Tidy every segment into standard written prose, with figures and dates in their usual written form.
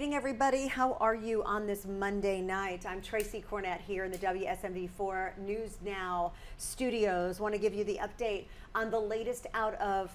Good evening, everybody. How are you on this Monday night? I'm Tracy Kornet here in the WSMV4 News Now studios. Want to give you the update on the latest out of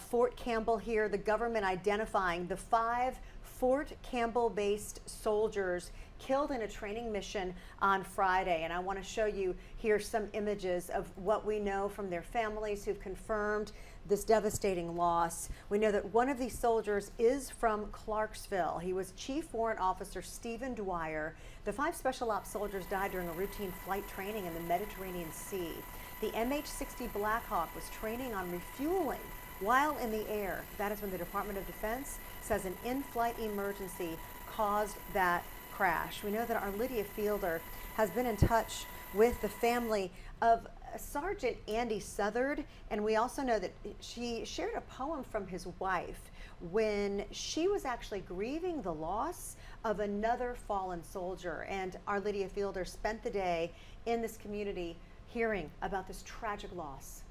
Fort Campbell here. The government identifying the 5 Fort Campbell-based soldiers killed in a training mission on Friday. And I want to show you here some images of what we know from their families who've confirmed this devastating loss. We know that one of these soldiers is from Clarksville. He was Chief Warrant Officer Stephen Dwyer. The 5 Special Ops soldiers died during a routine flight training in the Mediterranean Sea. The MH-60 Black Hawk was training on refueling while in the air. That is when the Department of Defense says an in-flight emergency caused that crash. We know that our Lydia Fielder has been in touch with the family of Sergeant Andy Southard, and we also know that she shared a poem from his wife when she was actually grieving the loss of another fallen soldier. And our Lydia Fielder spent the day in this community hearing about this tragic loss.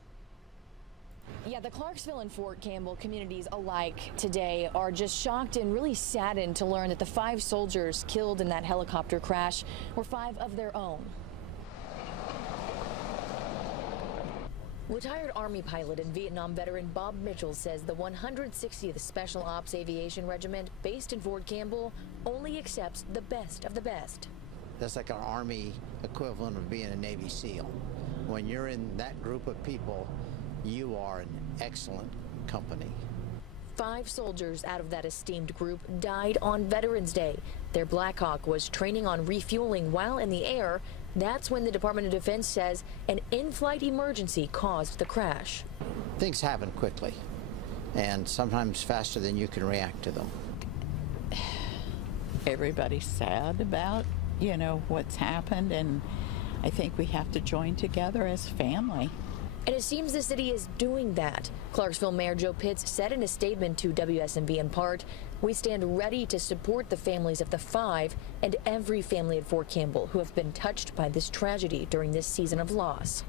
Yeah, the Clarksville and Fort Campbell communities alike today are just shocked and really saddened to learn that the 5 soldiers killed in that helicopter crash were 5 of their own. Retired Army pilot and Vietnam veteran Bob Mitchell says the 160th Special Ops Aviation Regiment, based in Fort Campbell, only accepts the best of the best. That's like our Army equivalent of being a Navy SEAL. When you're in that group of people, you are an excellent company. 5 soldiers out of that esteemed group died on Veterans Day. Their Black Hawk was training on refueling while in the air. That's when the Department of Defense says an in-flight emergency caused the crash. Things happen quickly, and sometimes faster than you can react to them. Everybody's sad about, what's happened, and I think we have to join together as family. And it seems the city is doing that. Clarksville Mayor Joe Pitts said in a statement to WSMV in part, "We stand ready to support the families of the 5 and every family at Fort Campbell who have been touched by this tragedy during this season of loss."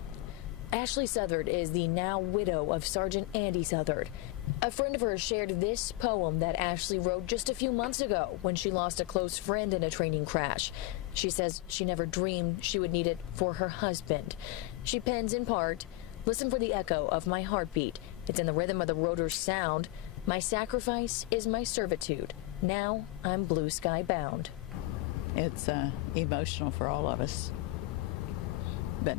Ashley Southard is the now widow of Sergeant Andy Southard. A friend of hers shared this poem that Ashley wrote just a few months ago when she lost a close friend in a training crash. She says she never dreamed she would need it for her husband. She pens in part, "Listen for the echo of my heartbeat. It's in the rhythm of the rotor's sound. My sacrifice is my servitude. Now I'm blue sky bound." It's emotional for all of us, but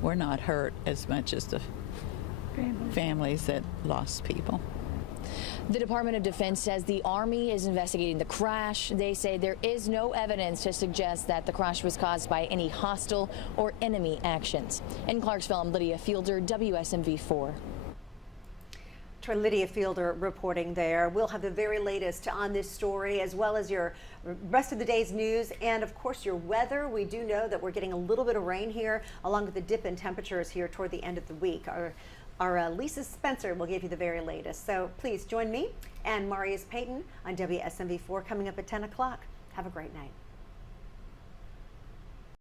we're not hurt as much as the families that lost people. The Department of Defense says the Army is investigating the crash. They say there is no evidence to suggest that the crash was caused by any hostile or enemy actions. In Clarksville, I'm Lydia Fielder, WSMV4. Lydia Fielder reporting there. We'll have the very latest on this story, as well as your rest of the day's news and, of course, your weather. We do know that we're getting a little bit of rain here, along with the dip in temperatures here toward the end of the week. Our Lisa Spencer will give you the very latest. So please join me and Marius Payton on WSMV4 coming up at 10 o'clock. Have a great night.